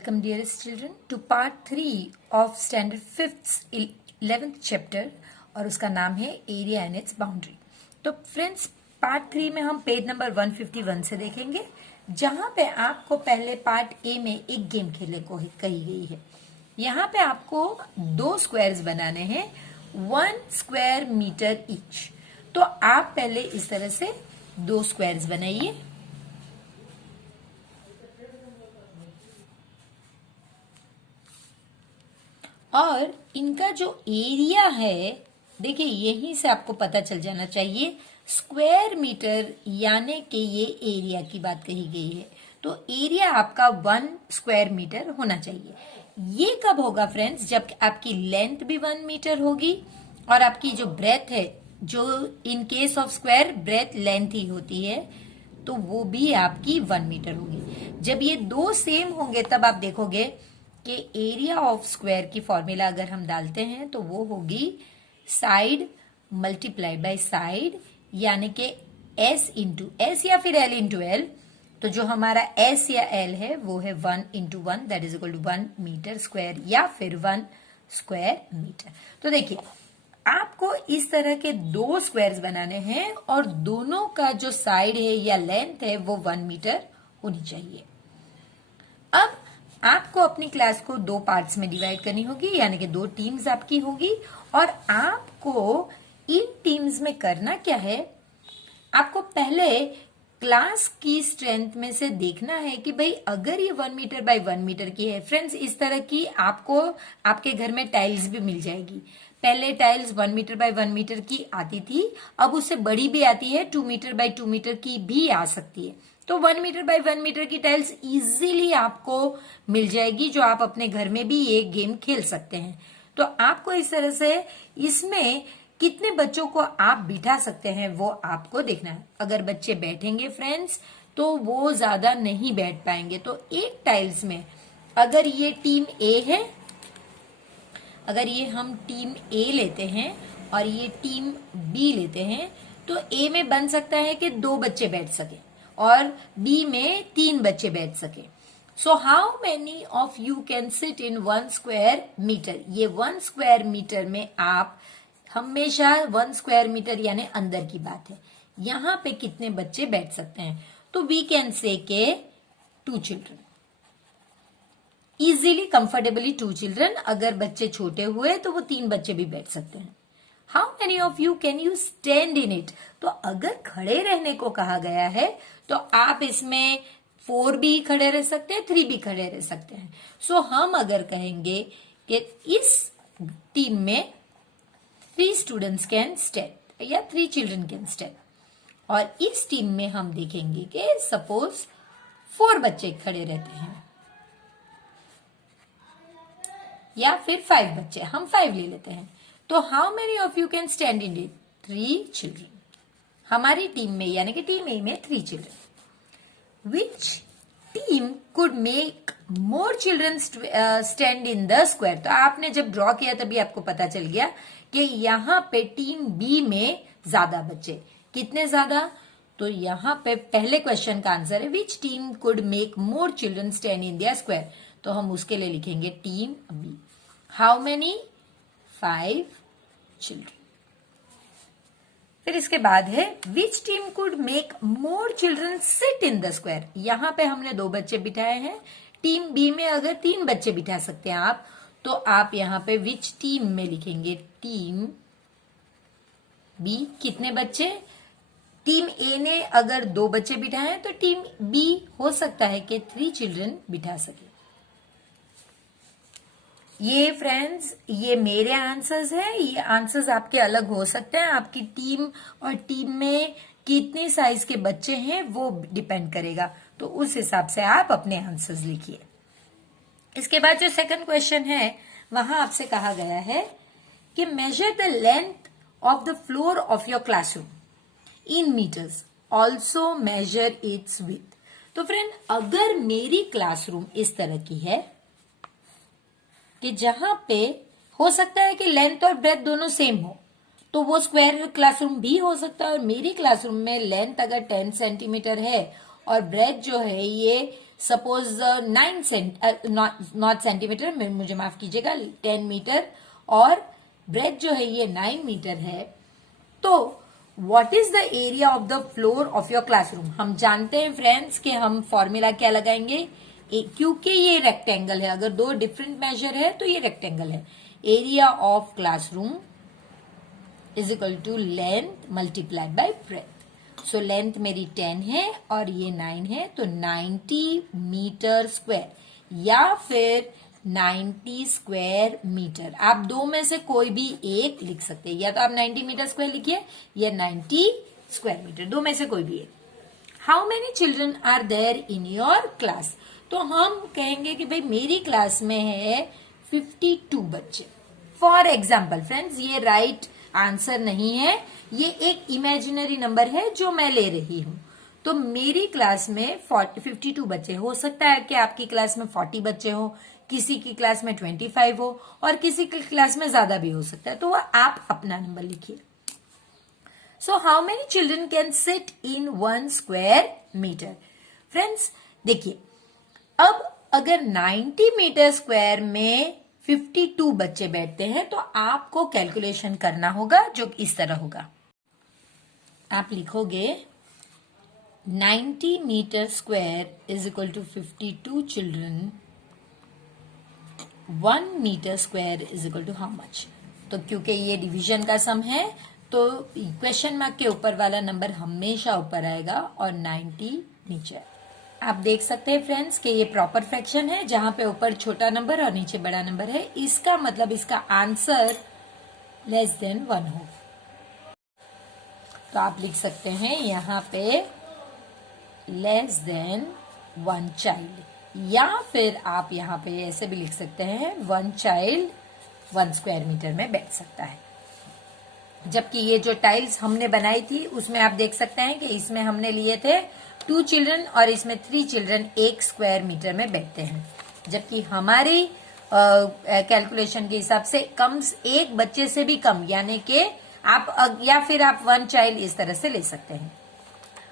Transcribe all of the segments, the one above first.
Welcome dearest children to part 3 of standard 5th 11th chapter और उसका नाम है एरिया एंड इट्स बाउंड्री। तो फ्रेंड्स पार्ट 3 में हम पेज नंबर 151 से देखेंगे, जहां पे आपको पहले पार्ट ए में एक गेम खेलने को कही गई है। यहाँ पे आपको दो स्क्वायर्स बनाने हैं 1 स्क्वायर मीटर ईच। तो आप पहले इस तरह से दो स्क्वायर्स बनाइए। और इनका जो एरिया है, देखिए यहीं से आपको पता चल जाना चाहिए स्क्वायर मीटर, यानी कि ये एरिया की बात कही गई है। तो एरिया आपका 1 स्क्वायर मीटर होना चाहिए। ये कब होगा फ्रेंड्स? जब आपकी लेंथ भी 1 मीटर होगी और आपकी जो ब्रेथ है, जो in case of square breadth length ही होती है, तो वो भी आपकी 1 मीटर होगी। जब ये दो सेम होंगे तब आप देखोगे कि एरिया ऑफ स्क्वायर की फॉर्मूला अगर हम डालते हैं तो वो होगी साइड मल्टीप्लाई बाय साइड, यानी कि s इंटू एस या फिर l इंटू एल। तो जो हमारा s या l है वो है 1 into 1, that is equal to 1 metre square या फिर 1 स्क्वायर मीटर। तो देखिए आपको इस तरह के दो स्क्वायर्स बनाने हैं और दोनों का जो साइड है या लेंथ है वो 1 मीटर होनी चाहिए। अब आपको अपनी क्लास को दो पार्ट्स में डिवाइड करनी होगी, यानी कि दो टीम्स आपकी होगी। और आपको इन टीम्स में करना क्या है, आपको पहले क्लास की स्ट्रेंथ में से देखना है कि भाई अगर ये 1 मीटर बाय 1 मीटर की है, फ्रेंड्स इस तरह की आपको आपके घर में टाइल्स भी मिल जाएगी। पहले टाइल्स 1 मीटर बाय 1 मीटर की आती थी, अब उससे बड़ी भी आती है, 2 मीटर बाय 2 मीटर की भी आ सकती है। तो 1 मीटर बाय 1 मीटर की टाइल्स इजीली आपको मिल जाएगी, जो आप अपने घर में भी ये गेम खेल सकते हैं। तो आपको इस तरह से इसमें कितने बच्चों को आप बिठा सकते हैं वो आपको देखना है। अगर बच्चे बैठेंगे फ्रेंड्स तो वो ज्यादा नहीं बैठ पाएंगे। तो एक टाइल्स में अगर ये टीम ए है, अगर ये हम टीम ए लेते हैं और ये टीम बी लेते हैं, तो ए में बन सकता है कि 2 बच्चे बैठ सके और बी में 3 बच्चे बैठ सके। So how many of you can sit in 1 square metre? ये 1 स्क्वायर मीटर में आप हमेशा 1 स्क्वायर मीटर यानी अंदर की बात है, यहां पे कितने बच्चे बैठ सकते हैं? तो वी कैन से के 2 चिल्ड्रन, इजीली कंफर्टेबली 2 चिल्ड्रन। अगर बच्चे छोटे हुए तो वो 3 बच्चे भी बैठ सकते हैं। How many of you can you stand in it? तो अगर खड़े रहने को कहा गया है तो आप इसमें 4 भी खड़े रह सकते हैं, 3 भी खड़े रह सकते हैं। सो हम अगर कहेंगे कि इस टीम में 3 स्टूडेंट्स कैन स्टैंड या 3 चिल्ड्रन कैन स्टैंड, और इस टीम में हम देखेंगे कि सपोज 4 बच्चे खड़े रहते हैं या फिर 5 बच्चे, हम 5 ले लेते हैं। तो how many of you can stand in it? 3 children. हमारी टीम में यानी कि टीम ए में 3 children. Which team could make more children stand in the square? तो आपने जब ड्रॉ किया तभी आपको पता चल गया कि यहाँ पे टीम बी में ज्यादा बच्चे। कितने ज्यादा? तो यहाँ पे पहले क्वेश्चन का आंसर है which team could make more children stand in the square. तो हम उसके लिए लिखेंगे team B. How many? 5 children. फिर इसके बाद है which team could make more children sit in the square? यहां पे हमने 2 बच्चे बिठाए हैं। टीम बी में अगर 3 बच्चे बिठा सकते हैं आप, तो आप यहां पे विच टीम में लिखेंगे टीम बी। कितने बच्चे? टीम ए ने अगर 2 बच्चे बिठाए हैं तो टीम बी हो सकता है कि 3 चिल्ड्रन बिठा सके। ये फ्रेंड्स ये मेरे आंसर्स हैं, ये आंसर्स आपके अलग हो सकते हैं। आपकी टीम और टीम में कितनी साइज के बच्चे हैं वो डिपेंड करेगा, तो उस हिसाब से आप अपने आंसर्स लिखिए। इसके बाद जो सेकंड क्वेश्चन है वहां आपसे कहा गया है कि measure the length of the floor of your classroom in metres, also measure its width. तो फ्रेंड अगर मेरी क्लासरूम इस तरह की है कि जहां पे हो सकता है कि लेंथ और ब्रेथ दोनों सेम हो, तो वो स्क्वायर क्लासरूम भी हो सकता है। और मेरी क्लासरूम में लेंथ अगर 10 सेंटीमीटर है और ब्रेथ जो है ये सपोज 9 सेंटीमीटर, मुझे माफ कीजिएगा 10 मीटर, और ब्रेथ जो है ये 9 मीटर है, तो what is the area of the floor of your classroom? हम जानते हैं फ्रेंड्स कि हम फॉर्मूला क्या लगाएंगे, क्योंकि ये रेक्टेंगल है, अगर दो डिफरेंट मेजर है तो ये रेक्टेंगल है। Area of classroom is equal to length multiplied by breadth. So length मेरी 10 है और ये 9 है, तो 90 मीटर स्क्वायर या फिर 90 स्क्वायर मीटर। आप दो में से कोई भी एक लिख सकते हैं, या तो आप 90 मीटर स्क्वायर लिखिए या 90 स्क्वायर मीटर, दो में से कोई भी एक। How many children are there in your class? तो हम कहेंगे कि भाई मेरी क्लास में है 52 बच्चे। फॉर एग्जाम्पल फ्रेंड्स, ये राइट आंसर नहीं है, ये एक इमेजिनरी नंबर है जो मैं ले रही हूं। तो मेरी क्लास में 52 बच्चे, हो सकता है कि आपकी क्लास में 40 बच्चे हो, किसी की क्लास में 25 हो, और किसी की क्लास में ज्यादा भी हो सकता है, तो वह आप अपना नंबर लिखिए। So how many children can sit in 1 square metre? Friends देखिए, अब अगर 90 मीटर स्क्वायर में 52 बच्चे बैठते हैं तो आपको कैलकुलेशन करना होगा जो इस तरह होगा। आप लिखोगे 90 metre square is equal to 52 children, 1 metre square is equal to how much? तो क्योंकि ये डिवीजन का सम है तो क्वेश्चन मार्क के ऊपर वाला नंबर हमेशा ऊपर आएगा और 90 नीचे। आप देख सकते हैं फ्रेंड्स कि ये प्रॉपर फ्रैक्शन है जहां पे ऊपर छोटा नंबर और नीचे बड़ा नंबर है। इसका मतलब इसका आंसर लेस देन 1 हो। तो आप लिख सकते हैं यहां पे लेस देन 1 चाइल्ड, या फिर आप यहां पे ऐसे भी लिख सकते हैं 1 चाइल्ड 1 स्क्वायर मीटर में बैठ सकता है। जबकि ये जो टाइल्स हमने बनाई थी उसमें आप देख सकते हैं कि इसमें हमने लिए थे 2 चिल्ड्रन और इसमें 3 चिल्ड्रन 1 स्क्वायर मीटर में बैठते हैं, जबकि हमारी कैलकुलेशन के हिसाब से कम, एक बच्चे से भी कम, यानी कि आप या फिर आप 1 चाइल्ड इस तरह से ले सकते हैं।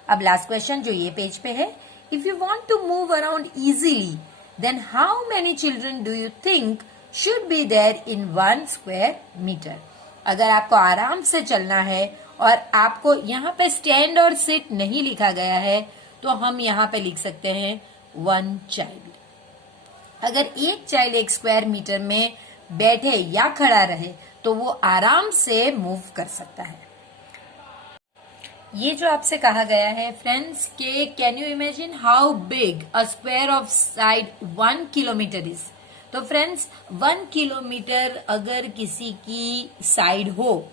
अब लास्ट क्वेश्चन जो ये पेज पे है, if you want to move around easily then how many children do you think should be there in 1 square metre? अगर आपको आराम से चलना है और आपको यहाँ पे स्टैंड और सिट नहीं लिखा गया है तो हम यहाँ पे लिख सकते हैं 1 चाइल्ड। अगर एक चाइल्ड 1 स्क्वायर मीटर में बैठे या खड़ा रहे तो वो आराम से मूव कर सकता है। ये जो आपसे कहा गया है फ्रेंड्स के can you imagine how big a square of side 1 kilometre is? तो फ्रेंड्स 1 किलोमीटर अगर किसी की साइड हो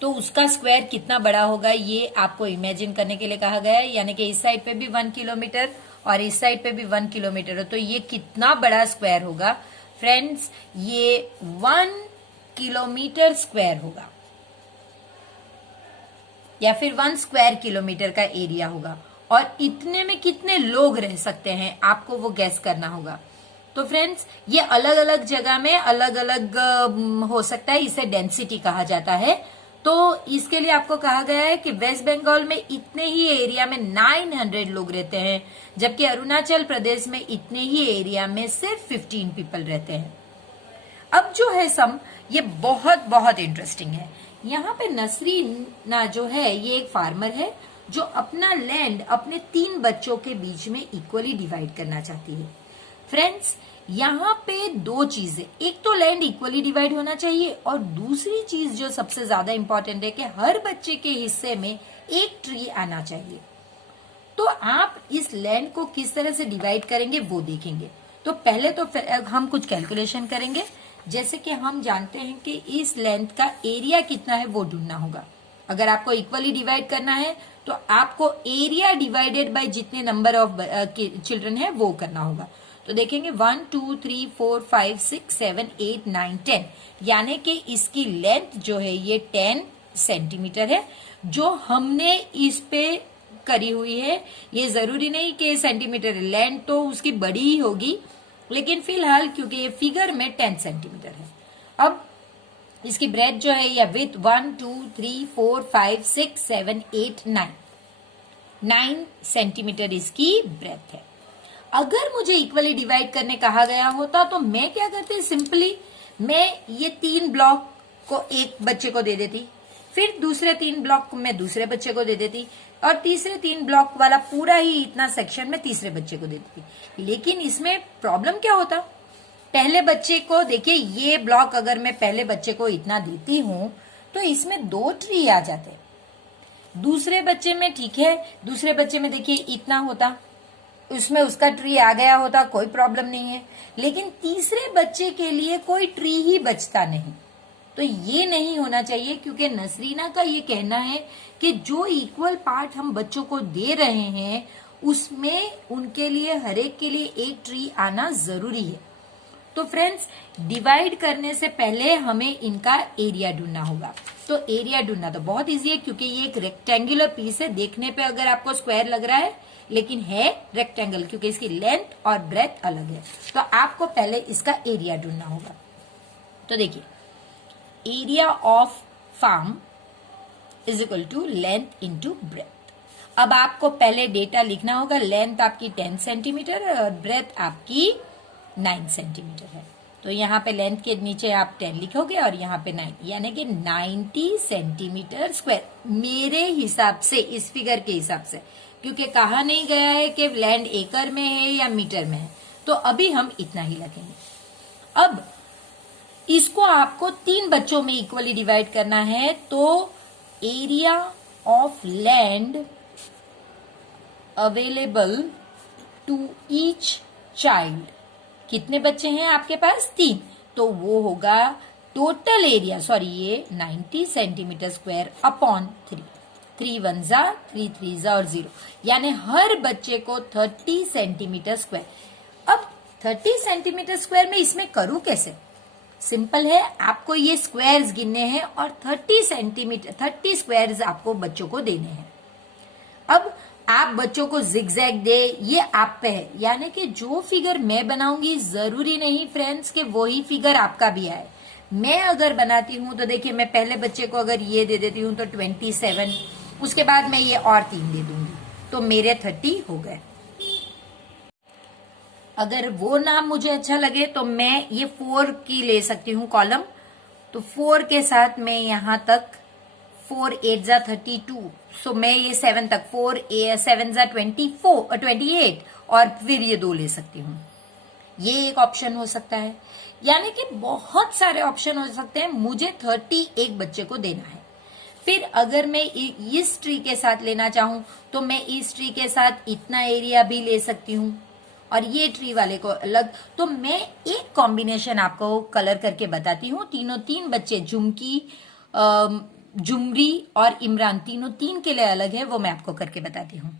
तो उसका स्क्वायर कितना बड़ा होगा ये आपको इमेजिन करने के लिए कहा गया है। यानी कि इस साइड पे भी 1 किलोमीटर और इस साइड पे भी 1 किलोमीटर हो तो ये कितना बड़ा स्क्वायर होगा? फ्रेंड्स ये 1 किलोमीटर स्क्वायर होगा या फिर 1 स्क्वायर किलोमीटर का एरिया होगा। और इतने में कितने लोग रह सकते हैं आपको वो गैस करना होगा। तो फ्रेंड्स ये अलग अलग जगह में अलग अलग हो सकता है, इसे डेंसिटी कहा जाता है। तो इसके लिए आपको कहा गया है कि वेस्ट बंगाल में इतने ही एरिया में 900 लोग रहते हैं, जबकि अरुणाचल प्रदेश में इतने ही एरिया में सिर्फ 15 पीपल रहते हैं। अब जो है सम ये बहुत बहुत इंटरेस्टिंग है। यहाँ पे नसरीना जो है ये एक फार्मर है जो अपना लैंड अपने 3 बच्चों के बीच में इक्वली डिवाइड करना चाहती है। फ्रेंड्स यहाँ पे 2 चीजें, एक तो लैंड इक्वली डिवाइड होना चाहिए और दूसरी चीज जो सबसे ज्यादा इंपॉर्टेंट है कि हर बच्चे के हिस्से में एक ट्री आना चाहिए। तो आप इस लैंड को किस तरह से डिवाइड करेंगे वो देखेंगे। तो पहले तो हम कुछ कैलकुलेशन करेंगे, जैसे कि हम जानते हैं कि इस लेंथ का एरिया कितना है वो ढूंढना होगा। अगर आपको इक्वली डिवाइड करना है तो आपको एरिया डिवाइडेड बाय जितने नंबर ऑफ चिल्ड्रन है वो करना होगा। तो देखेंगे 1 2 3 4 5 6 7 8 9 10, यानी कि इसकी लेंथ जो है ये 10 सेंटीमीटर है जो हमने इस पे करी हुई है। ये जरूरी नहीं कि सेंटीमीटर, लेंथ तो उसकी बड़ी ही होगी, लेकिन फिलहाल क्योंकि ये फिगर में 10 सेंटीमीटर है। अब इसकी ब्रेथ जो है या विथ 1 2 3 4 5 6 7 8 9 सेंटीमीटर इसकी ब्रेथ है। अगर मुझे इक्वली डिवाइड करने कहा गया होता तो मैं क्या करती, सिंपली मैं ये 3 ब्लॉक को एक बच्चे को दे देती, फिर दूसरे 3 ब्लॉक मैं दूसरे बच्चे को दे देती, और तीसरे 3 ब्लॉक वाला पूरा ही इतना सेक्शन में तीसरे बच्चे को दे देती। लेकिन इसमें प्रॉब्लम क्या होता, पहले बच्चे को देखिए, ये ब्लॉक अगर मैं पहले बच्चे को इतना देती हूं तो इसमें 2 ट्री आ जाते। दूसरे बच्चे में ठीक है, दूसरे बच्चे में देखिए इतना होता, उसमें उसका ट्री आ गया होता, कोई प्रॉब्लम नहीं है। लेकिन तीसरे बच्चे के लिए कोई ट्री ही बचता नहीं। तो ये नहीं होना चाहिए, क्योंकि नसरीना का ये कहना है कि जो इक्वल पार्ट हम बच्चों को दे रहे हैं उसमें उनके लिए, हर एक के लिए एक ट्री आना जरूरी है। तो फ्रेंड्स, डिवाइड करने से पहले हमें इनका एरिया ढूंढना होगा। तो एरिया ढूंढना तो बहुत इजी है, क्योंकि ये एक रेक्टेंगुलर पीस है। देखने पे अगर आपको स्क्वायर लग रहा है, लेकिन है रेक्टेंगल, क्योंकि इसकी लेंथ और ब्रेथ अलग है। तो आपको पहले इसका एरिया ढूंढना होगा। तो देखिए, area of farm is equal to length into breadth. अब आपको पहले डेटा लिखना होगा। लेंथ आपकी 10 सेंटीमीटर और ब्रेथ आपकी 9 सेंटीमीटर है। तो यहाँ पे लेंथ के नीचे आप 10 लिखोगे और यहाँ पे 9, यानी कि 90 सेंटीमीटर स्क्वायर मेरे हिसाब से, इस फिगर के हिसाब से, क्योंकि कहा नहीं गया है कि लैंड एकड़ में है या मीटर में है। तो अभी हम इतना ही लगेंगे। अब इसको आपको 3 बच्चों में इक्वली डिवाइड करना है। तो area of land available to each child, कितने बच्चे हैं आपके पास? 3। तो वो होगा टोटल एरिया, सॉरी ये 90 सेंटीमीटर स्क्वायर अपॉन 3। 3 1 जा, 3 3 जा और 0, यानी हर बच्चे को 30 सेंटीमीटर स्क्वायर। अब 30 सेंटीमीटर स्क्वायर में इसमें करूं कैसे? सिंपल है, आपको ये स्क्वायर्स गिनने हैं और 30 स्क्वायर्स आपको बच्चों को देने हैं। अब आप बच्चों को जिगजैग दे, ये आप पे है। यानी कि जो फिगर मैं बनाऊंगी जरूरी नहीं फ्रेंड्स कि वही फिगर आपका भी आए। मैं अगर बनाती हूं तो देखिए, मैं पहले बच्चे को अगर ये दे देती हूं तो 27, उसके बाद मैं ये और 3 दे दूंगी, तो मेरे 30 हो गए। अगर वो नाम मुझे अच्छा लगे तो मैं ये 4 की ले सकती हूँ कॉलम। तो 4 के साथ मैं यहां तक 4 8 जा 32, सो मैं ये 7 तक 4 7 जा 28 और फिर ये 2 ले सकती हूँ। ये एक ऑप्शन हो सकता है। यानी कि बहुत सारे ऑप्शन हो सकते हैं। मुझे 30 एक बच्चे को देना है। फिर अगर मैं इस ट्री के साथ लेना चाहूं तो मैं इस ट्री के साथ इतना एरिया भी ले सकती हूँ और ये ट्री वाले को अलग। तो मैं एक कॉम्बिनेशन आपको कलर करके बताती हूँ। 3 बच्चे, जुमरी और इमरान, 3 के लिए अलग है, वो मैं आपको करके बताती हूँ।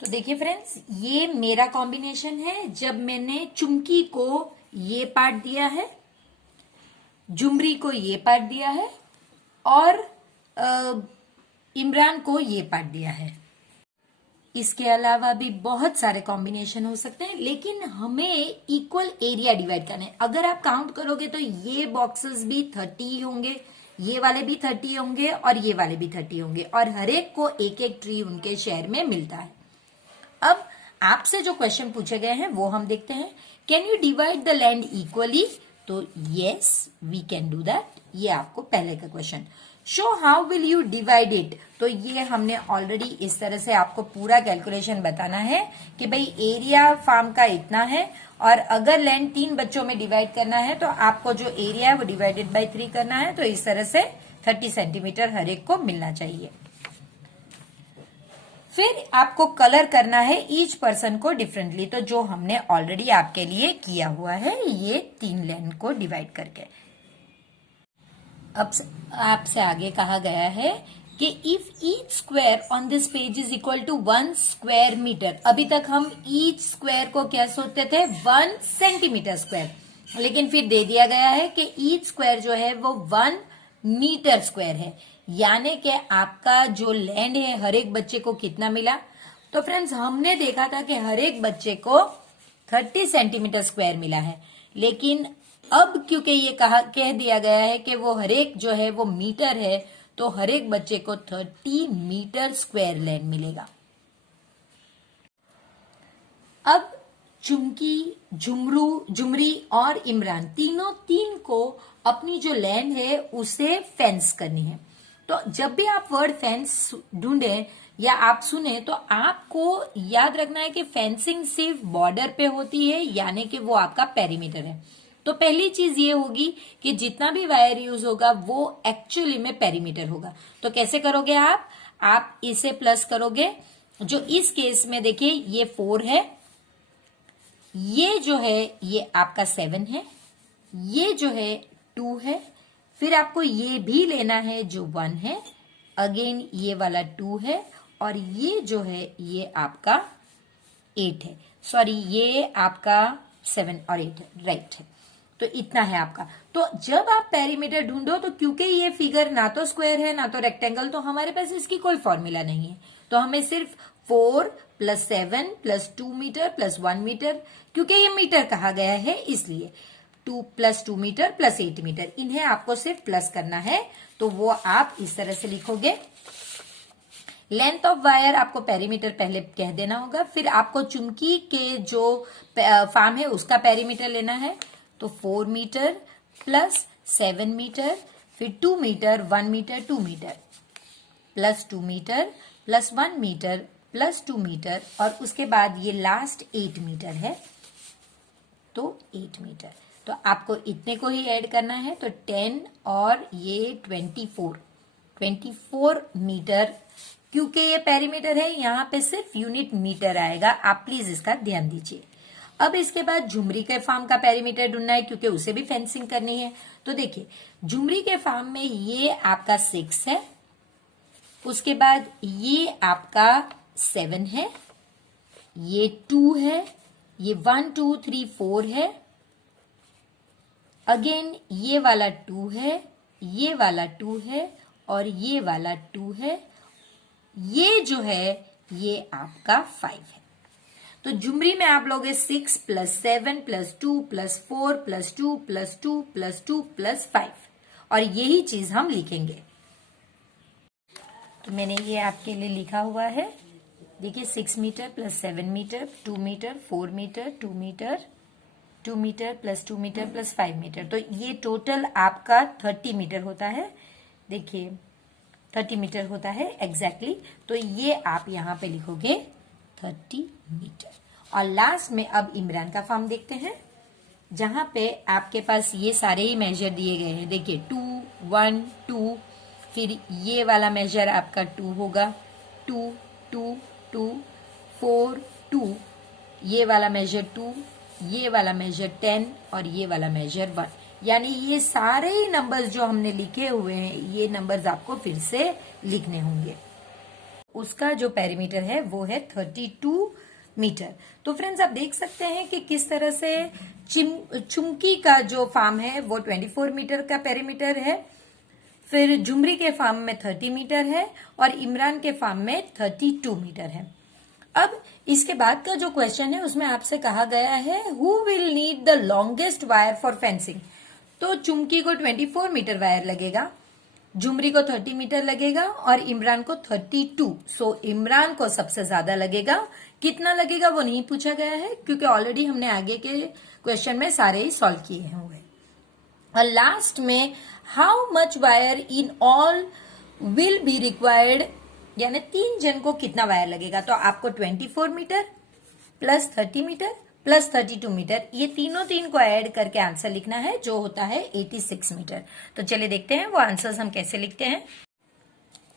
तो देखिए फ्रेंड्स, ये मेरा कॉम्बिनेशन है। जब मैंने चुमकी को ये पार्ट दिया है, जुमरी को ये पार्ट दिया है और इमरान को ये पार्ट दिया है। इसके अलावा भी बहुत सारे कॉम्बिनेशन हो सकते हैं, लेकिन हमें इक्वल एरिया डिवाइड करना है। अगर आप काउंट करोगे तो ये बॉक्सेस भी 30 होंगे, ये वाले भी 30 होंगे और ये वाले भी 30 होंगे, और हर एक को एक एक ट्री उनके शेयर में मिलता है। अब आपसे जो क्वेश्चन पूछे गए हैं वो हम देखते हैं। Can you divide the land equally? तो yes, we can do that. ये आपको पहले का question. Show how will you divide it? तो ये हमने ऑलरेडी इस तरह से आपको पूरा कैलकुलेशन बताना है कि भाई एरिया फार्म का इतना है, और अगर लैंड 3 बच्चों में डिवाइड करना है तो आपको जो एरिया है वो डिवाइडेड बाय 3 करना है। तो इस तरह से 30 सेंटीमीटर हर एक को मिलना चाहिए। फिर आपको कलर करना है ईच पर्सन को डिफरेंटली, तो जो हमने ऑलरेडी आपके लिए किया हुआ है, ये 3 लैंड को डिवाइड करके। अब आपसे आगे कहा गया है कि if each square on this page is equal to 1 square metre. अभी तक हम ईच स्क्वायर को क्या सोचते थे? 1 सेंटीमीटर स्क्वायर, लेकिन फिर दे दिया गया है कि ईच स्क्वायर जो है वो 1 मीटर स्क्वायर है। यानी कि आपका जो लैंड है हर एक बच्चे को कितना मिला? तो फ्रेंड्स, हमने देखा था कि हर एक बच्चे को 30 सेंटीमीटर स्क्वायर मिला है, लेकिन अब क्योंकि ये कह दिया गया है कि वो हर एक जो है वो मीटर है, तो हर एक बच्चे को 30 मीटर स्क्वायर लैंड मिलेगा। अब चुमकी, झुमरी और इमरान तीन को अपनी जो लैंड है उसे फेंस करनी है। तो जब भी आप वर्ड फेंस ढूंढे या आप सुने तो आपको याद रखना है कि फेंसिंग सिर्फ बॉर्डर पे होती है, यानी कि वो आपका पेरीमीटर है। तो पहली चीज ये होगी कि जितना भी वायर यूज होगा वो एक्चुअली में पेरीमीटर होगा। तो कैसे करोगे आप इसे प्लस करोगे। जो इस केस में देखिए ये 4 है, ये जो है ये आपका 7 है, ये जो है 2 है, फिर आपको ये भी लेना है जो 1 है, अगेन ये वाला 2 है, और ये जो है ये आपका 8 है, सॉरी ये आपका 7 और 8 है, राइट है। तो इतना है आपका। तो जब आप पेरीमीटर ढूंढो तो क्योंकि ये फिगर ना तो स्क्वायर है ना तो रेक्टेंगल, तो हमारे पास इसकी कोई फॉर्मूला नहीं है। तो हमें सिर्फ 4 + 7 + 2 मीटर + 1 मीटर, क्योंकि ये मीटर कहा गया है इसलिए 2 + 2 मीटर + 8 मीटर, इन्हें आपको सिर्फ प्लस करना है। तो वो आप इस तरह से लिखोगे। लेंथ ऑफ वायर आपको पेरीमीटर पहले कह देना होगा, फिर आपको चुमकी के जो फार्म है उसका पेरीमीटर लेना है। तो 4 मीटर + 7 मीटर, फिर 2 metre, 1 metre, 2 metre, + 2 metre + 1 metre + 2 metre, और उसके बाद ये लास्ट 8 मीटर है, तो 8 मीटर। तो आपको इतने को ही ऐड करना है। तो 10 और ये 24 मीटर। क्योंकि ये पेरीमीटर है, यहां पे सिर्फ यूनिट मीटर आएगा, आप प्लीज इसका ध्यान दीजिए। अब इसके बाद झुमरी के फार्म का पेरीमीटर ढूंढना है, क्योंकि उसे भी फेंसिंग करनी है। तो देखिए झुमरी के फार्म में ये आपका 6 है, उसके बाद ये आपका 7 है, ये 2 है, ये 1 2 3 4 है, अगेन ये वाला 2 है, ये वाला 2 है, और ये वाला 2 है, ये जो है ये आपका 5 है। तो झुमरी में आप लोगे 6 + 7 + 2 + 4 + 2 + 2 + 2 + 5, और यही चीज हम लिखेंगे। तो मैंने ये आपके लिए लिखा हुआ है, देखिए 6 metre + 7 metre, 2 metre, 4 metre, 2 metre, 2 metre + 2 metre + 5 metre. तो ये टोटल आपका 30 मीटर होता है। देखिए 30 मीटर होता है एग्जैक्टली। तो ये आप यहाँ पे लिखोगे 30 मीटर। और लास्ट में अब इमरान का फॉर्म देखते हैं, जहां पे आपके पास ये सारे ही मेजर दिए गए हैं। देखिए 2 1 2, फिर ये वाला मेजर आपका 2 होगा, 2 2 2 4 2, ये वाला मेजर 2, ये वाला मेजर 10, और ये वाला मेजर 1। यानी ये सारे ही नंबर्स जो हमने लिखे हुए हैं, ये नंबर्स आपको फिर से लिखने होंगे। उसका जो पेरीमीटर है वो है 32 मीटर। तो फ्रेंड्स आप देख सकते हैं कि किस तरह से चुमकी का जो फार्म है वो 24 मीटर का पेरीमीटर है, फिर झुमरी के फार्म में 30 मीटर है, और इमरान के फार्म में 32 मीटर है। अब इसके बाद का जो क्वेश्चन है उसमें आपसे कहा गया है who will need the longest wire for fencing. तो चुमकी को 24 मीटर वायर लगेगा, झुमरी को 30 मीटर लगेगा, और इमरान को 32। सो इमरान को सबसे ज्यादा लगेगा। कितना लगेगा वो नहीं पूछा गया है, क्योंकि ऑलरेडी हमने आगे के क्वेश्चन में सारे ही सॉल्व किए हुए। और लास्ट में how much wire in all will be required, यानी 3 जन को कितना वायर लगेगा। तो आपको 24 मीटर + 30 मीटर + 32 मीटर, ये तीन को ऐड करके आंसर लिखना है, जो होता है 86 मीटर। तो चलिए देखते हैं वो आंसर्स हम कैसे लिखते हैं।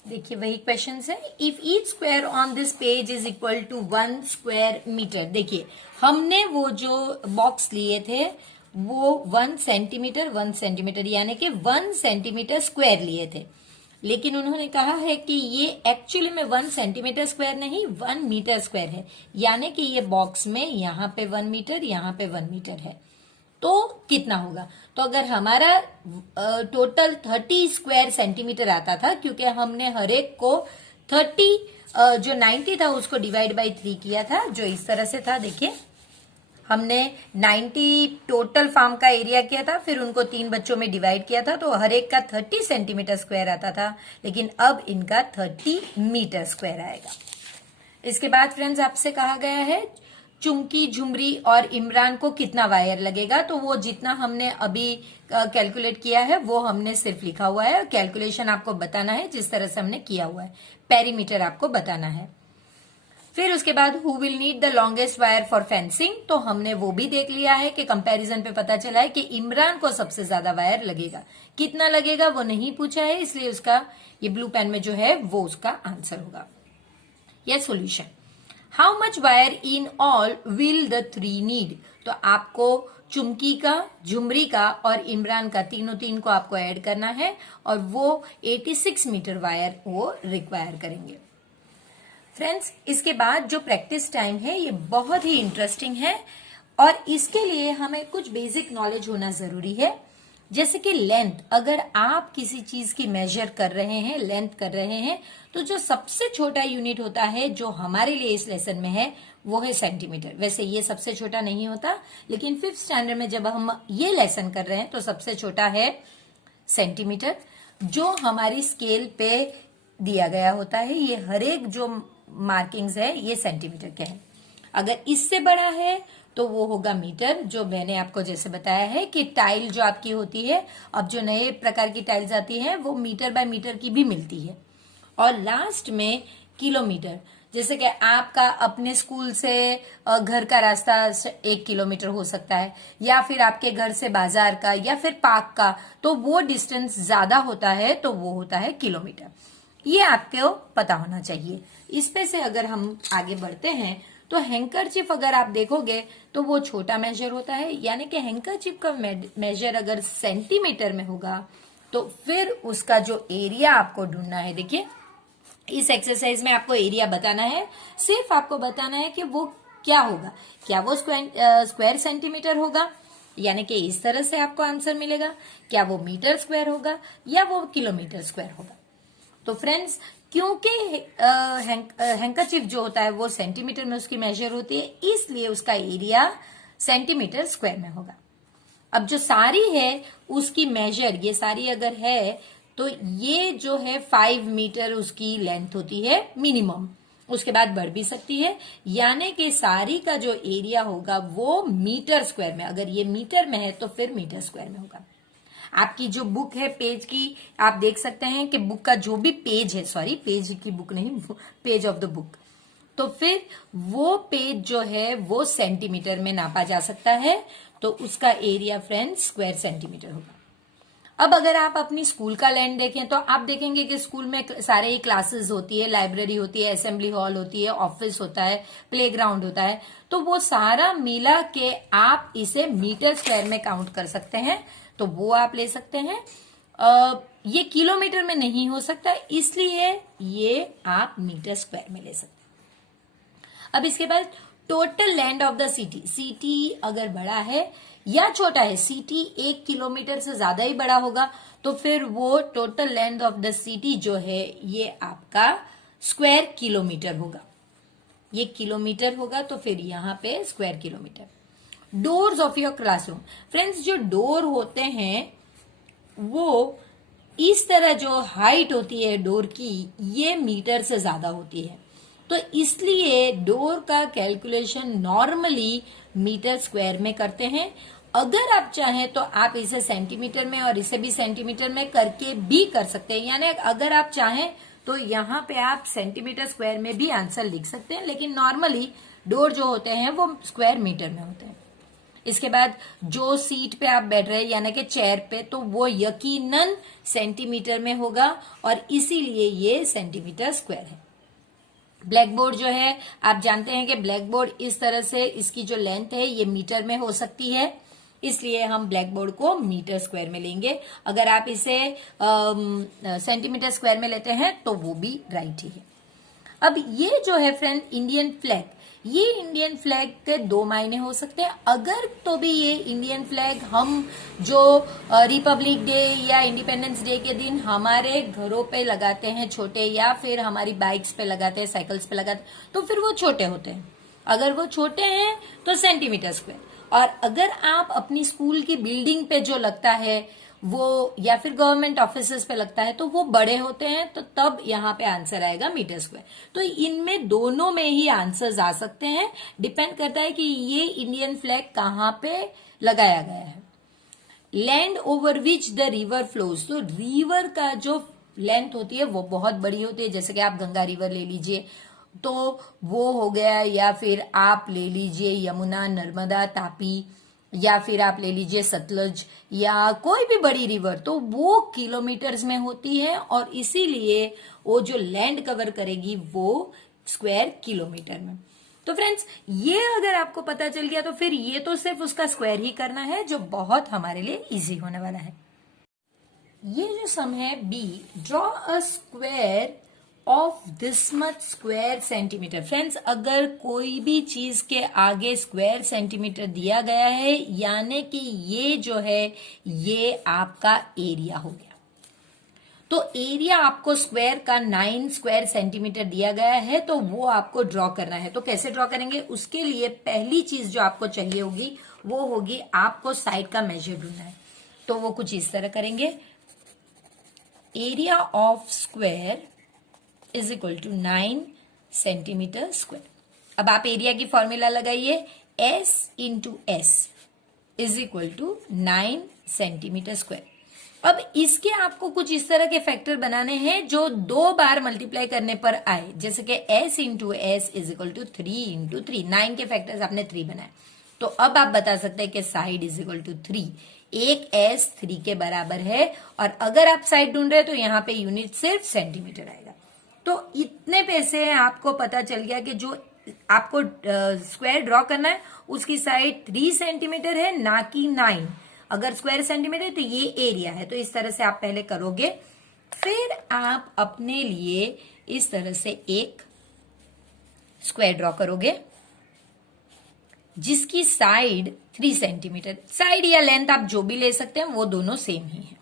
देखिए वही क्वेश्चन है, if each square on this page is equal to 1 square metre. देखिए हमने वो जो बॉक्स लिए थे वो 1 सेंटीमीटर 1 सेंटीमीटर यानी कि 1 सेंटीमीटर स्क्वायर लिए थे, लेकिन उन्होंने कहा है कि ये एक्चुअली में 1 सेंटीमीटर स्क्वायर नहीं 1 मीटर स्क्वायर है, यानी कि ये बॉक्स में यहाँ पे 1 मीटर, यहाँ पे 1 मीटर है। तो कितना होगा। तो अगर हमारा टोटल 30 स्क्वायर सेंटीमीटर आता था, क्योंकि हमने हर एक को 30 जो 90 था उसको डिवाइड बाई 3 किया था, जो इस तरह से था। देखिए हमने 90 टोटल फार्म का एरिया किया था, फिर उनको 3 बच्चों में डिवाइड किया था, तो हर एक का 30 सेंटीमीटर स्क्वायर आता था, लेकिन अब इनका 30 मीटर स्क्वायर आएगा। इसके बाद फ्रेंड्स आपसे कहा गया है चुमकी, झुमरी और इमरान को कितना वायर लगेगा, तो वो जितना हमने अभी कैलकुलेट किया है वो हमने सिर्फ लिखा हुआ है। कैलकुलेशन आपको बताना है जिस तरह से हमने किया हुआ है, पेरीमीटर आपको बताना है। फिर उसके बाद who will need the longest wire for fencing, तो हमने वो भी देख लिया है कि कंपैरिजन पे पता चला है कि इमरान को सबसे ज्यादा वायर लगेगा। कितना लगेगा वो नहीं पूछा है, इसलिए उसका ये ब्लू पेन में जो है वो उसका आंसर होगा या solution. How much wire in all will the three need, तो आपको चुमकी का, झुमरी का और इमरान का तीन को आपको ऐड करना है और वो 86 मीटर वायर वो रिक्वायर करेंगे। फ्रेंड्स, इसके बाद जो प्रैक्टिस टाइम है ये बहुत ही इंटरेस्टिंग है और इसके लिए हमें कुछ बेसिक नॉलेज होना जरूरी है। जैसे कि लेंथ, अगर आप किसी चीज की मेजर कर रहे हैं, लेंथ कर रहे हैं, तो जो सबसे छोटा यूनिट होता है जो हमारे लिए इस लेसन में है वो है सेंटीमीटर। वैसे ये सबसे छोटा नहीं होता, लेकिन 5th स्टैंडर्ड में जब हम ये लेसन कर रहे हैं तो सबसे छोटा है सेंटीमीटर, जो हमारी स्केल पे दिया गया होता है। ये हर एक जो मार्किंग्स है ये सेंटीमीटर के हैं। अगर इससे बड़ा है तो वो होगा मीटर, जो मैंने आपको जैसे बताया है कि टाइल जो आपकी होती है, अब जो नए प्रकार की टाइल्स आती है वो मीटर बाय मीटर की भी मिलती है। और लास्ट में किलोमीटर, जैसे कि आपका अपने स्कूल से घर का रास्ता 1 किलोमीटर हो सकता है, या फिर आपके घर से बाजार का या फिर पार्क का, तो वो डिस्टेंस ज्यादा होता है तो वो होता है किलोमीटर। ये आपको पता होना चाहिए। इस पे से अगर हम आगे बढ़ते हैं तो हैंकरचिफ अगर आप देखोगे तो वो छोटा मेजर होता है, यानी कि हैंकरचिफ का मेजर अगर सेंटीमीटर में होगा तो फिर उसका जो एरिया आपको ढूंढना है। देखिए इस एक्सरसाइज में आपको एरिया बताना है, सिर्फ आपको बताना है कि वो क्या होगा, क्या वो स्क्वायर सेंटीमीटर होगा, यानी कि इस तरह से आपको आंसर मिलेगा, क्या वो मीटर स्क्वायर होगा या वो किलोमीटर स्क्वायर होगा। तो फ्रेंड्स, क्योंकि हैंकरचिफ जो होता है वो सेंटीमीटर में उसकी मेजर होती है, इसलिए उसका एरिया सेंटीमीटर स्क्वायर में होगा। अब जो साड़ी है उसकी मेजर, ये साड़ी अगर है तो ये जो है 5 मीटर उसकी लेंथ होती है मिनिमम, उसके बाद बढ़ भी सकती है, यानी कि साड़ी का जो एरिया होगा वो मीटर स्क्वायर में, अगर ये मीटर में है तो फिर मीटर स्क्वायर में होगा। आपकी जो बुक है पेज की, आप देख सकते हैं कि बुक का जो भी पेज है, सॉरी पेज की बुक नहीं, पेज ऑफ द बुक, तो फिर वो पेज जो है वो सेंटीमीटर में नापा जा सकता है, तो उसका एरिया फ्रेंड्स स्क्वायर सेंटीमीटर होगा। अब अगर आप अपनी स्कूल का लैंड देखें तो आप देखेंगे कि स्कूल में सारे ही क्लासेस होती है, लाइब्रेरी होती है, असेंबली हॉल होती है, ऑफिस होता है, प्लेग्राउंड होता है, तो वो सारा मिला के आप इसे मीटर स्क्वायर में काउंट कर सकते हैं, तो वो आप ले सकते हैं। ये किलोमीटर में नहीं हो सकता, इसलिए ये आप मीटर स्क्वायर में ले सकते हैं। अब इसके बाद total land of the city, city अगर बड़ा है या छोटा है, सिटी 1 किलोमीटर से ज्यादा ही बड़ा होगा, तो फिर वो total length of the city जो है ये आपका स्क्वायर किलोमीटर होगा। ये किलोमीटर होगा तो फिर यहाँ पे square kilometre. Doors of your classroom, friends जो डोर होते हैं वो इस तरह जो हाइट होती है डोर की, ये मीटर से ज्यादा होती है, तो इसलिए डोर का कैलकुलेशन नॉर्मली मीटर स्क्वायर में करते हैं। अगर आप चाहें तो आप इसे सेंटीमीटर में और इसे भी सेंटीमीटर में करके भी कर सकते हैं, यानी अगर आप चाहें तो यहाँ पे आप सेंटीमीटर स्क्वायर में भी आंसर लिख सकते हैं, लेकिन नॉर्मली डोर जो होते हैं वो स्क्वायर मीटर में होते हैं। इसके बाद जो सीट पे आप बैठ रहे हैं यानी कि चेयर पे, तो वो यकीनन सेंटीमीटर में होगा और इसीलिए ये सेंटीमीटर स्क्वायर है। ब्लैक बोर्ड जो है आप जानते हैं कि ब्लैक बोर्ड इस तरह से, इसकी जो लेंथ है ये मीटर में हो सकती है, इसलिए हम ब्लैक बोर्ड को मीटर स्क्वायर में लेंगे। अगर आप इसे सेंटीमीटर स्क्वायर में लेते हैं तो वो भी राइट ही है। अब ये जो है फ्रेंड इंडियन फ्लैग, ये इंडियन फ्लैग के 2 मायने हो सकते हैं। अगर तो भी ये इंडियन फ्लैग हम जो रिपब्लिक डे या इंडिपेंडेंस डे के दिन हमारे घरों पे लगाते हैं छोटे, या फिर हमारी बाइक्स पे लगाते हैं, साइकिल्स पे लगाते हैं, तो फिर वो छोटे होते हैं। अगर वो छोटे हैं तो सेंटीमीटर स्क्वायर, और अगर आप अपनी स्कूल की बिल्डिंग पे जो लगता है वो या फिर गवर्नमेंट ऑफिसेस पे लगता है तो वो बड़े होते हैं, तो तब यहाँ पे आंसर आएगा मीटर स्क्वायर। तो इनमें दोनों में ही आंसर्स आ सकते हैं, डिपेंड करता है कि ये इंडियन फ्लैग कहाँ पे लगाया गया है। Land over which the river flows, तो रिवर का जो लेंथ होती है वो बहुत बड़ी होती है, जैसे कि आप गंगा रिवर ले लीजिए तो वो हो गया, या फिर आप ले लीजिए यमुना, नर्मदा, तापी, या फिर आप ले लीजिए सतलज या कोई भी बड़ी रिवर, तो वो किलोमीटर्स में होती है और इसीलिए वो जो लैंड कवर करेगी वो स्क्वायर किलोमीटर में। तो फ्रेंड्स, ये अगर आपको पता चल गया तो फिर ये तो सिर्फ उसका स्क्वायर ही करना है, जो बहुत हमारे लिए इजी होने वाला है। ये जो सम है B, draw a square of this much square centimetre. Friends, अगर कोई भी चीज के आगे स्क्वायर सेंटीमीटर दिया गया है, यानी कि ये जो है ये आपका एरिया हो गया। तो एरिया आपको स्क्वायर का 9 स्क्वायर सेंटीमीटर दिया गया है, तो वो आपको ड्रॉ करना है। तो कैसे ड्रॉ करेंगे, उसके लिए पहली चीज जो आपको चाहिए होगी वो होगी आपको साइड का मेजर ढूंढना है। तो वो कुछ इस तरह करेंगे, area of square is equal to 9 centimetre square. अब आप एरिया की फॉर्मूला लगाइए, S into S is equal to 9 centimetre square. अब इसके आपको कुछ इस तरह के फैक्टर बनाने हैं जो 2 बार मल्टीप्लाई करने पर आए, जैसे कि S into S is equal to 3 into 3। 9 के फैक्टर्स आपने 3 बनाए, तो अब आप बता सकते हैं कि साइड इज इक्वल टू 3। एक S 3 के बराबर है, और अगर आप साइड ढूंढ रहे हैं तो यहाँ पे यूनिट सिर्फ सेंटीमीटर आएगा। तो इतने पे से आपको पता चल गया कि जो आपको स्क्वायर ड्रॉ करना है उसकी साइड 3 सेंटीमीटर है, ना कि 9। अगर स्क्वायर सेंटीमीटर तो ये एरिया है, तो इस तरह से आप पहले करोगे, फिर आप अपने लिए इस तरह से एक स्क्वायर ड्रॉ करोगे जिसकी साइड 3 सेंटीमीटर, साइड या लेंथ आप जो भी ले सकते हैं वो दोनों सेम ही है।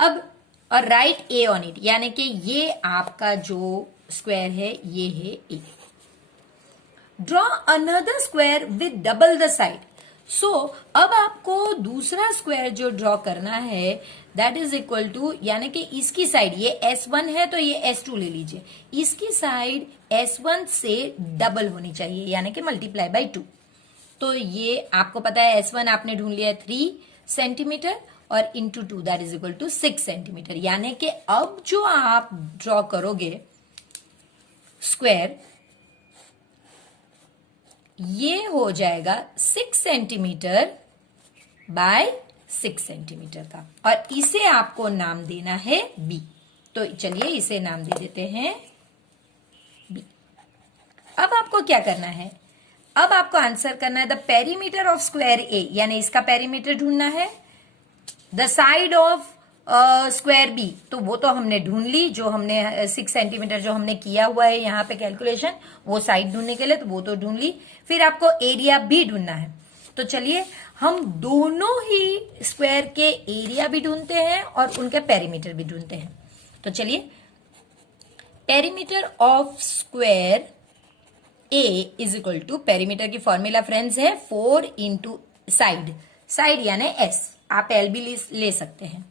अब और राइट ए ऑन इट, यानी कि ये आपका जो स्क्वायर है ये है A. Draw another square with double the side. So अब आपको दूसरा स्क्वायर जो ड्रॉ करना है दैट इज इक्वल टू, यानी कि इसकी साइड, ये S1 है तो ये S2 ले लीजिए, इसकी साइड S1 से डबल होनी चाहिए, यानी कि मल्टीप्लाई बाई 2। तो ये आपको पता है S1 आपने ढूंढ लिया 3 सेंटीमीटर और into 2 that is equal to 6 centimetre, यानी कि अब जो आप ड्रॉ करोगे स्क्वायर ये हो जाएगा 6 सेंटीमीटर बाय 6 सेंटीमीटर का, और इसे आपको नाम देना है बी। तो चलिए इसे नाम दे देते हैं बी। अब आपको क्या करना है, अब आपको आंसर करना है the perimeter of square A, यानी इसका पेरीमीटर ढूंढना है। The side of square B, तो वो तो हमने ढूंढ ली, जो हमने 6 सेंटीमीटर जो हमने किया हुआ है यहाँ पे कैलकुलेशन, वो साइड ढूंढने के लिए, तो वो तो ढूंढ ली। फिर आपको एरिया भी ढूंढना है। तो चलिए हम दोनों ही स्क्वायर के एरिया भी ढूंढते हैं और उनके पेरीमीटर भी ढूंढते हैं। तो चलिए, perimeter of square A is equal to, perimeter की फॉर्मूला फ्रेंड्स है 4 इंटू साइड, साइड यानी एस, आप एल भी ले सकते हैं।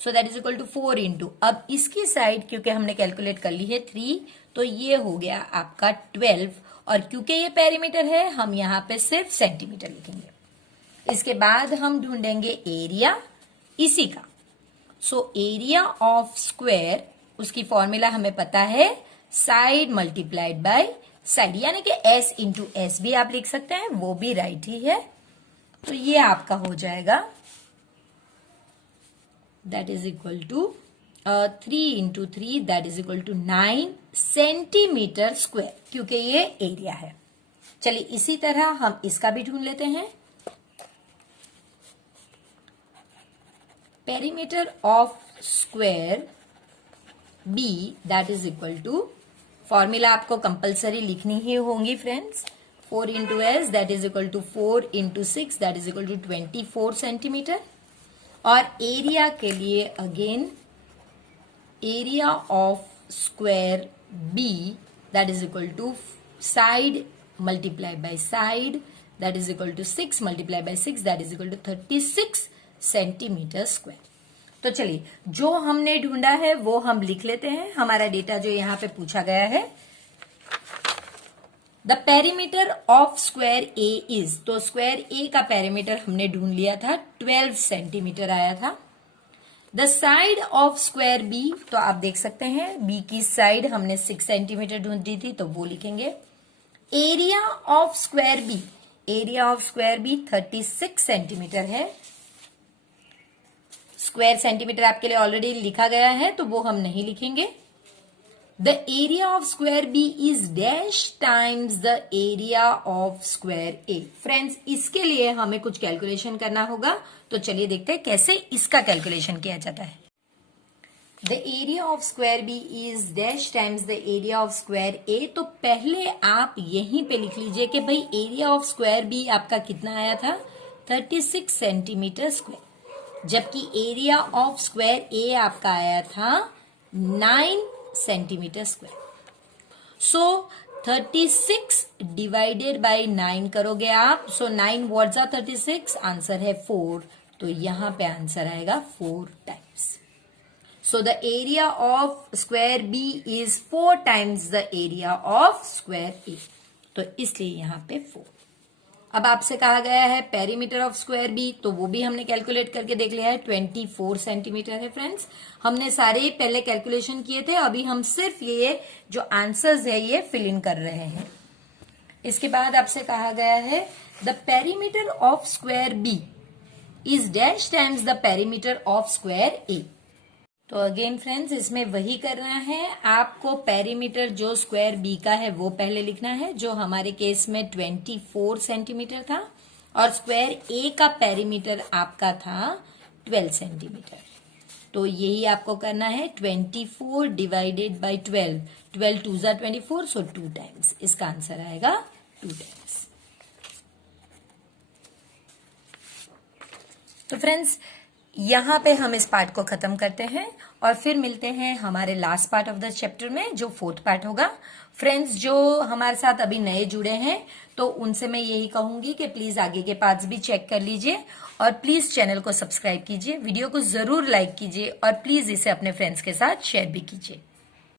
So that is equal to 4 into, अब इसकी साइड क्योंकि हमने कैलकुलेट कर ली है 3, तो ये हो गया आपका 12, और क्योंकि ये पेरीमीटर है हम यहाँ पे सिर्फ सेंटीमीटर लिखेंगे। इसके बाद हम ढूंढेंगे एरिया इसी का। सो एरिया ऑफ स्क्वायर, उसकी फॉर्मूला हमें पता है साइड मल्टीप्लाइड बाय साइड, यानी कि S इंटू एस भी आप लिख सकते हैं, वो भी राइट ही है। तो ये आपका हो जाएगा that is equal to 3 into 3 that is equal to 9 centimetre square, क्योंकि ये एरिया है। चलिए इसी तरह हम इसका भी ढूंढ लेते हैं। Perimeter of square B that is equal to, formula आपको कंपलसरी लिखनी ही होंगी friends, 4 into S that is equal to 4 into 6 that is equal to 24 centimetre. और एरिया के लिए again area of square B that is equal to side multiply by side that is equal to 6 multiply by 6 that is equal to 36 centimetre square. तो चलिए जो हमने ढूंढा है वो हम लिख लेते हैं। हमारा डेटा जो यहाँ पे पूछा गया है, the perimeter of square A is, तो स्क्वायर ए का पेरीमीटर हमने ढूंढ लिया था, 12 सेंटीमीटर आया था। The side of square B, तो आप देख सकते हैं बी की साइड हमने 6 सेंटीमीटर ढूंढी थी तो वो लिखेंगे। Area of square B, area of square B 36 centimetre है। स्क्वायर सेंटीमीटर आपके लिए ऑलरेडी लिखा गया है तो वो हम नहीं लिखेंगे। The area of square B is dash times the area of square A. Friends इसके लिए हमें कुछ कैलकुलेशन करना होगा, तो चलिए देखते हैं कैसे इसका कैलकुलेशन किया जाता है। The area of square B is dash times the area of square A. तो पहले आप यहीं पे लिख लीजिए कि भाई एरिया ऑफ स्क्वायर बी आपका कितना आया था, 36 सेंटीमीटर स्क्वायर, जबकि एरिया ऑफ स्क्वायर ए आपका आया था 9 centimetre square. So 36 divided by 9 करोगे आप, सो 9 व्हाट्स आर 36, आंसर है 4, तो यहां पे आंसर आएगा 4 times. So the area of square B is 4 times the area of square A, तो इसलिए यहां पे 4। अब आपसे कहा गया है पेरीमीटर ऑफ स्क्वायर बी, तो वो भी हमने कैलकुलेट करके देख लिया है, 24 सेंटीमीटर है। फ्रेंड्स हमने सारे पहले कैलकुलेशन किए थे, अभी हम सिर्फ ये जो आंसर्स है ये फिल इन कर रहे हैं। इसके बाद आपसे कहा गया है the perimeter of square B is dash times the perimeter of square A. तो अगेन फ्रेंड्स इसमें वही करना है, आपको पेरीमीटर जो स्क्वायर बी का है वो पहले लिखना है, जो हमारे केस में 24 सेंटीमीटर था, और स्क्वायर ए का पेरीमीटर आपका था 12 सेंटीमीटर। तो यही आपको करना है, 24 डिवाइडेड बाय 12, 12 2 ज़ा 24, सो 2 टाइम्स, इसका आंसर आएगा 2 टाइम्स। तो फ्रेंड्स यहां पे हम इस पार्ट को खत्म करते हैं और फिर मिलते हैं हमारे last part of the chapter में, जो 4th पार्ट होगा। फ्रेंड्स जो हमारे साथ अभी नए जुड़े हैं तो उनसे मैं यही कहूंगी कि प्लीज आगे के पार्ट्स भी चेक कर लीजिए और प्लीज चैनल को सब्सक्राइब कीजिए, वीडियो को जरूर लाइक कीजिए और प्लीज इसे अपने फ्रेंड्स के साथ शेयर भी कीजिए।